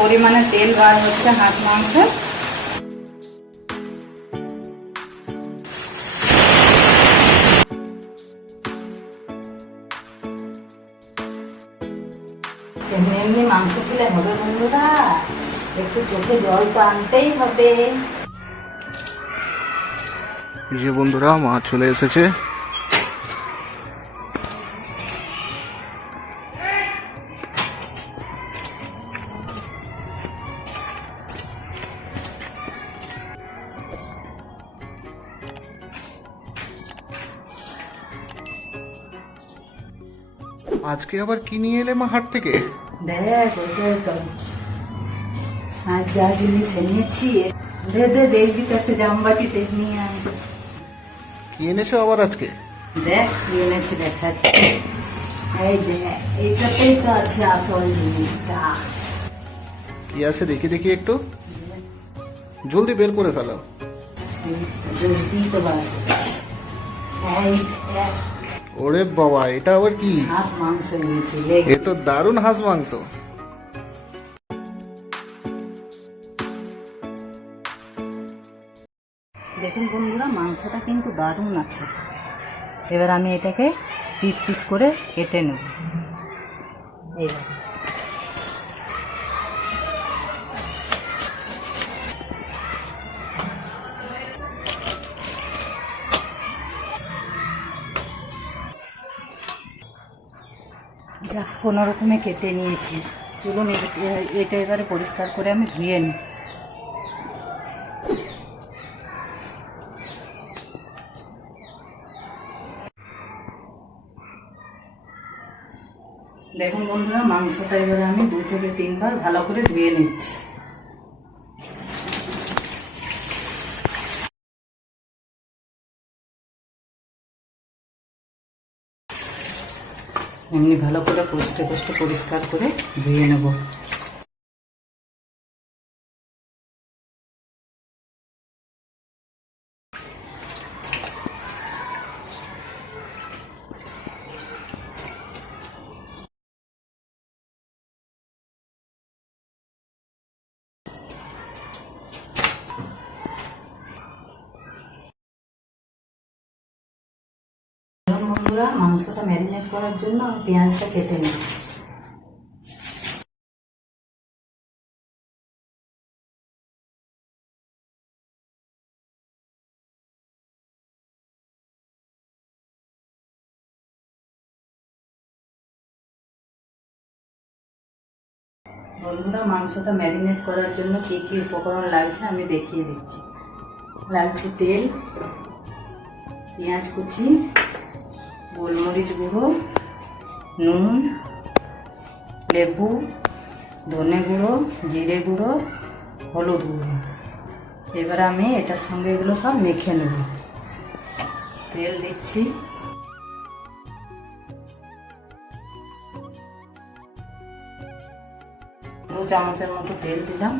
পরিমাণে তেল বার হচ্ছে হাঁস মাংস। এমনি এমনি মাংস খেলে হবে বন্ধুরা, একটু চোখে জল তো আনতেই হবে। এই যে বন্ধুরা, মা চলে এসেছে। আজকে আবার কি নিয়ে এলে মা হাট থেকে? দেখ ওইটাই তো আজ যা জিনিস এনেছি, দে দে দেখবি তো একটা জামবাটিতে নিয়ে আনবো। কি এনেছো আবার আজকে? দেখ কি এনেছি দেখাচ্ছি। এই দেখ, এইটাতেই তো আছে আসল জিনিসটা। কি আছে দেখি দেখি একটু, জলদি বের করে ফেলো। জলদি তো বার করছি। এই দেখ, ওরে বাবা, এটা আবার কি? হাঁস মাংস এনেছি। এ তো দারুণ হাঁস মাংস। দেখুন বন্ধুরা, মাংসটা কিন্তু দারুণ আছে। এবার আমি এটাকে পিস পিস করে কেটে নেব। এইবার যা কোনো রকমে কেটে নিয়েছি। চলুন এটা এবারে পরিষ্কার করে আমি ধুয়ে নিই। দেখুন বন্ধুরা, মাংসটা এবারে আমি 2 থেকে 3 বার ভালো করে ধুয়ে নিচ্ছি। এমনি ভালো করে কষতে কষতে পরিষ্কার করে ধুয়ে নেব। বন্ধুরা, মাংসটা ম্যারিনেট করার জন্য আমি পেঁয়াজটা কেটে নিচ্ছি। বন্ধুরা, মাংসটা ম্যারিনেট করার জন্য কী কী উপকরণ লাগছে আমি দেখিয়ে দিচ্ছি। লাগছে তেল, পেঁয়াজ কুচি, গোলমরিচ গুঁড়ো, নুন, লেবু, ধনে গুঁড়ো, জিরে গুঁড়ো, হলুদ গুঁড়ো। এবার আমি এটার সঙ্গে এগুলো সব মেখে নেব। তেল দিচ্ছি, 2 চামচের মতো তেল দিলাম।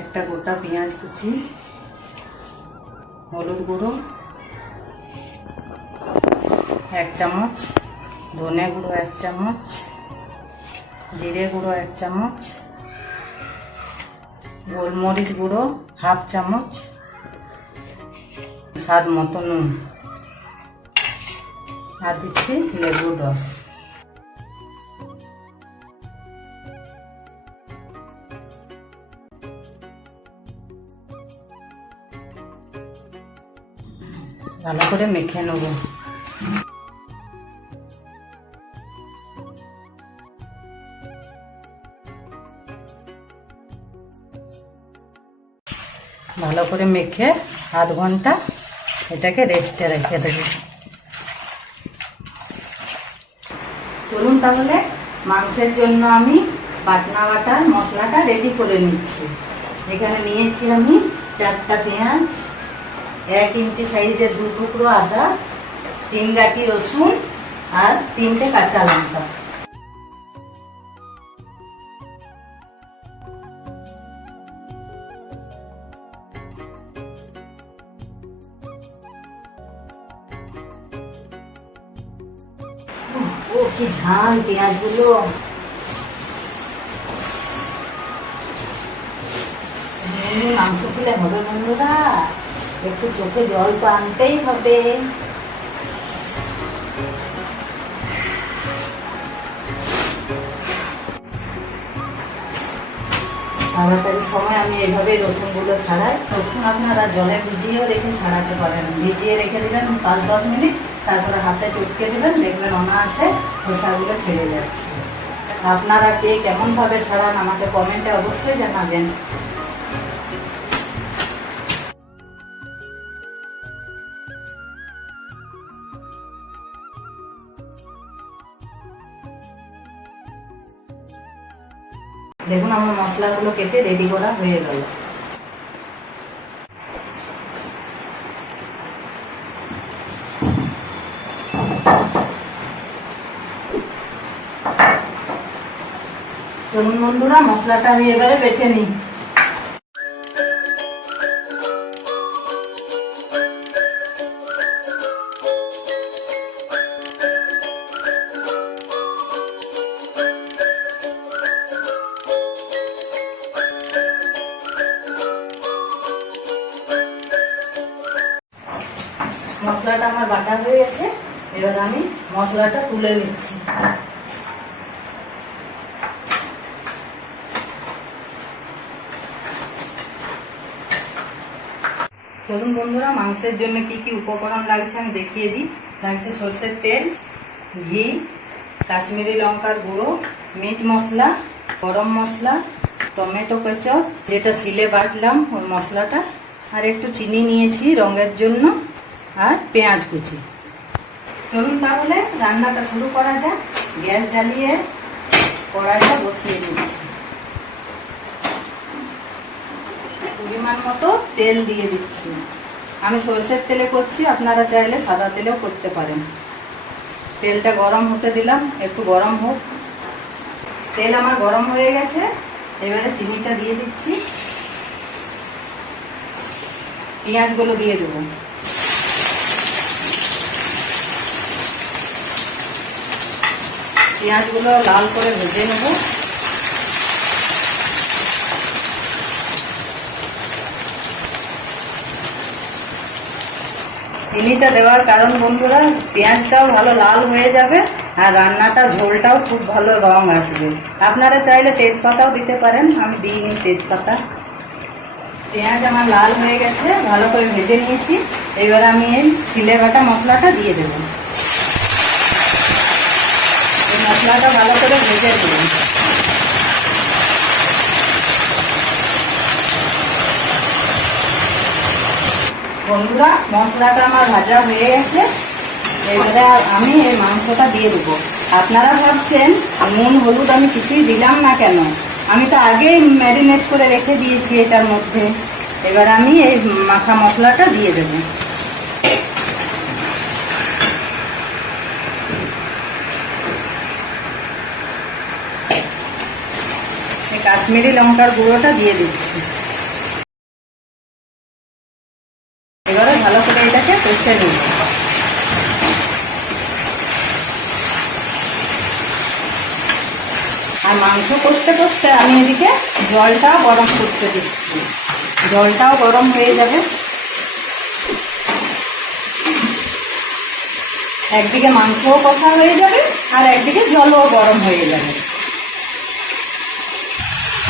একটা গোটা পেঁয়াজ কুচি, হলুদ গুঁড়ো 1 চামচ, ধনে গুঁড়ো 1 চামচ, জিরে গুঁড়ো 1 চামচ, গোলমরিচ গুঁড়ো 1/2 চামচ, স্বাদ মতো নুন, আর দিচ্ছি লেবুর রস। ভালো করে মেখে নেব। ভালো করে মেখে আধ ঘন্টা এটাকে রেস্টে রেখে দেবো। চলুন তাহলে মাংসের জন্য আমি বাটনা বাটার মশলাটা রেডি করে নিচ্ছি। এখানে নিয়েছি আমি 4টা পেঁয়াজ, 1 ইঞ্চি সাইজের 2 টুকরো আদা, 3 গাঁটি রসুন আর 3টে কাঁচা লঙ্কা। ও কি ঝাল পেঁয়াজগুলো। এমনি মাংস খেলে হবে বন্ধুরা, একটু চোখে জল তো আনতেই হবে। তাড়াতাড়ি সময় আমি এইভাবে রসুনগুলো ছাড়াই। রসুন আপনারা জলে ভিজিয়েও রেখে ছাড়াতে পারেন, ভিজিয়ে রেখে দেবেন 5-10 মিনিট, তারপরে হাতে চটকে দেবেন, দেখবেন অনায়াসে খোসাগুলো ছেড়ে যাচ্ছে। আপনারা কে কেমনভাবে ছাড়ান আমাকে কমেন্টে অবশ্যই জানাবেন। দেখুন আমার মশলাগুলো কেটে রেডি করা হয়ে গেল। চলুন বন্ধুরা, মশলাটা আমি এবারে বেটে নিই। মশলাটা আমার বাটা হয়ে গেছে, এবার আমি মশলাটা তুলে নিচ্ছি। চলুন বন্ধুরা, মাংসের জন্য কি কি উপকরণ লাগছে আমি দেখিয়ে দিই। লাগছে সরষের তেল, ঘি, কাশ্মীরি লঙ্কার গুঁড়ো, মিট মশলা, গরম মশলা, টমেটো কেচাপ যেটা শিলে বাটলাম ওই মশলাটা, আর একটু চিনি নিয়েছি রঙের জন্য, আর পেঁয়াজ কুচি। চলুন তাহলে রান্নাটা শুরু করা যাক। গ্যাস জ্বালিয়ে কড়াইটা বসিয়ে দিচ্ছি। পরিমাণ মতো তেল দিয়ে দিচ্ছি। আমি সরষের তেলে করছি, আপনারা চাইলে সাদা তেলেও করতে পারেন। তেলটা গরম হতে দিলাম, একটু গরম হোক। তেল আমার গরম হয়ে গেছে, এবারে চিনিটা দিয়ে দিচ্ছি, পেঁয়াজগুলো দিয়ে দেবো। পেঁয়াজগুলো লাল করে ভেজে নেব। চিনিটা দেওয়ার কারণ বন্ধুরা, পেঁয়াজটাও ভালো লাল হয়ে যাবে আর রান্নাটা ঝোলটাও খুব ভালো রং আসবে। আপনারা চাইলে তেজপাতাও দিতে পারেন, আমি দিইনি তেজপাতা। পেঁয়াজ আমার লাল হয়ে গেছে, ভালো করে ভেজে নিয়েছি। এবার আমি এই শিলে বাটা মশলাটা দিয়ে দেবো। এই মশলাটা ভালো করে ভেজে দেবো। বন্ধুরা, মশলাটা আমার ভাজা হয়ে গেছে, এবারে আমি এই মাংসটা দিয়ে দেবো। আপনারা ভাবছেন নুন হলুদ আমি কিছুই দিলাম না কেন, আমি তো আগেই ম্যারিনেট করে রেখে দিয়েছি এটার মধ্যে। এবার আমি এই মাখা মশলাটা দিয়ে দেবো। এই কাশ্মীরি লঙ্কার গুঁড়োটা দিয়ে দিচ্ছি। এবারে ভালো করে এটাকে কষে নেব। আর মাংস কষতে কষতে আমি এদিকে জলটাও গরম করতে দিচ্ছি। জলটাও গরম হয়ে যাবে। একদিকে মাংসও কষা হয়ে যাবে আর একদিকে জলও গরম হয়ে যাবে।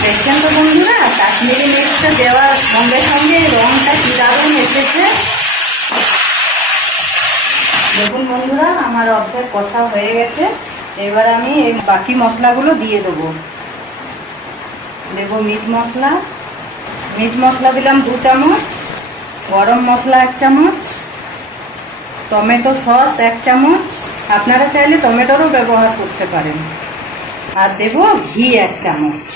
দেখছেন তো বন্ধুরা, কাশ্মীরি মির্চটা দেওয়ার সঙ্গে সঙ্গে রঙটা কি দারুণ এসেছে। দেখুন বন্ধুরা, আমার অর্ধেক কষা হয়ে গেছে। এবার আমি এই বাকি মশলাগুলো দিয়ে দেবো। দেবো মিট মশলা। মিট মশলা দিলাম 2 চামচ, গরম মশলা 1 চামচ, টমেটো সস 1 চামচ, আপনারা চাইলে টমেটোরও ব্যবহার করতে পারেন, আর দেবো ঘি 1 চামচ।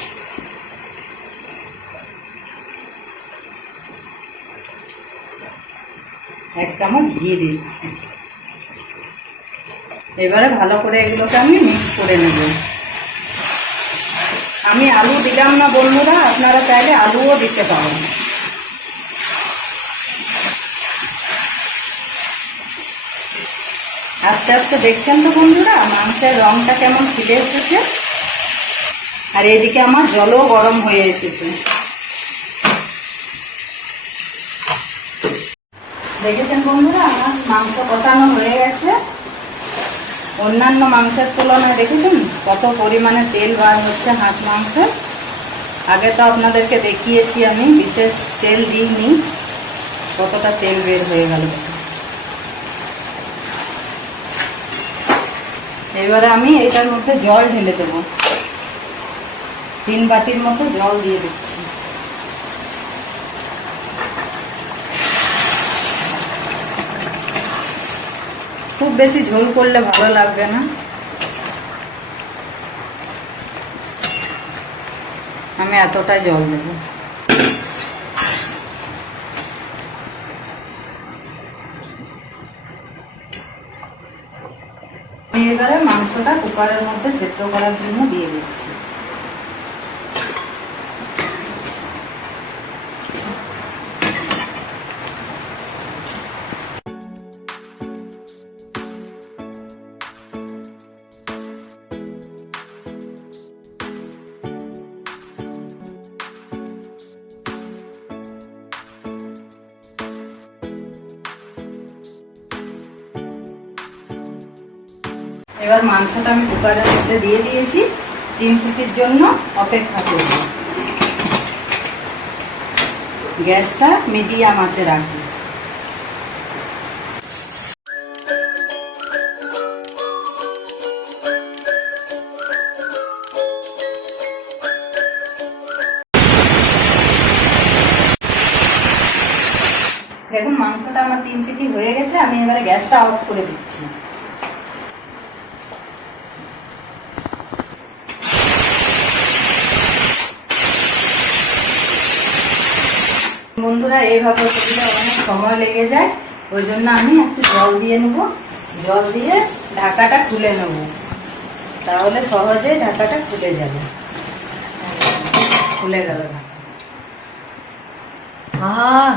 এক চামচ ঘি দিচ্ছি। এবারে ভালো করে এগুলোকে আমি মিক্স করে নেব। আমি আলু দিলাম না বন্ধুরা, আপনারা চাইলে আলুও দিতে পারেন। আস্তে আস্তে দেখছেন তো বন্ধুরা, মাংসের রংটা কেমন ফুটে এসেছে। আর এদিকে আমার জলও গরম হয়ে এসেছে। দেখেছেন বন্ধুরা, আমার মাংস কষানো হয়ে গেছে। অন্যান্য মাংসের তুলনায় দেখেছেন কত পরিমাণে তেল বার হচ্ছে হাঁস মাংসের। আগে তো আপনাদেরকে দেখিয়েছি আমি, বিশেষ তেল দিইনি, কতটা তেল বের হয়ে গেল। এবারে আমি এটার মধ্যে জল ঢেলে দেবো। 3 বাটির মতো জল দিয়ে দিচ্ছি। খুব বেশি ঝোল করলে ভালো লাগবে না, আমি এতটাই জল দেবো। এবারে মাংসটা কুকারের মধ্যে সেদ্ধ করার জন্য দিয়ে দিচ্ছি। এবার মাংসটা আমি কুকারের মধ্যে দিয়ে দিয়েছি, 3 সিটির জন্য অপেক্ষা করব। গ্যাসটা মিডিয়াম আঁচে রাখি। দেখুন মাংসটা আমার 3 সিটি হয়ে গেছে, আমি এবারে গ্যাসটা অফ করে দিচ্ছি। বন্ধুরা, এইভাবে করলে অনেক সময় লেগে যায়, ওই জন্য আমি একটু জল দিয়ে নেব। জল দিয়ে ঢাকাটা খুলে নেব, তাহলে সহজেই ঢাকাটা খুলে যাবে। খুলে গেল ঢাকা।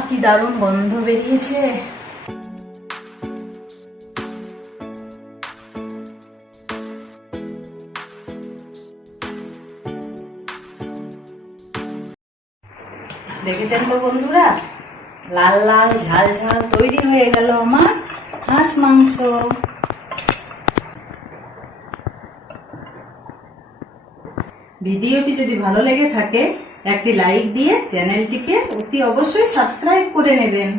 কি দারুণ গন্ধ বেরিয়েছে। দেখেছেন তো বন্ধুরা, লাল লাল ঝাল ঝাল তৈরি হয়ে গেল আমার হাঁস মাংস। ভিডিওটি যদি ভালো লেগে থাকে একটি লাইক দিয়ে চ্যানেলটিকে অতি অবশ্যই সাবস্ক্রাইব করে নেবেন।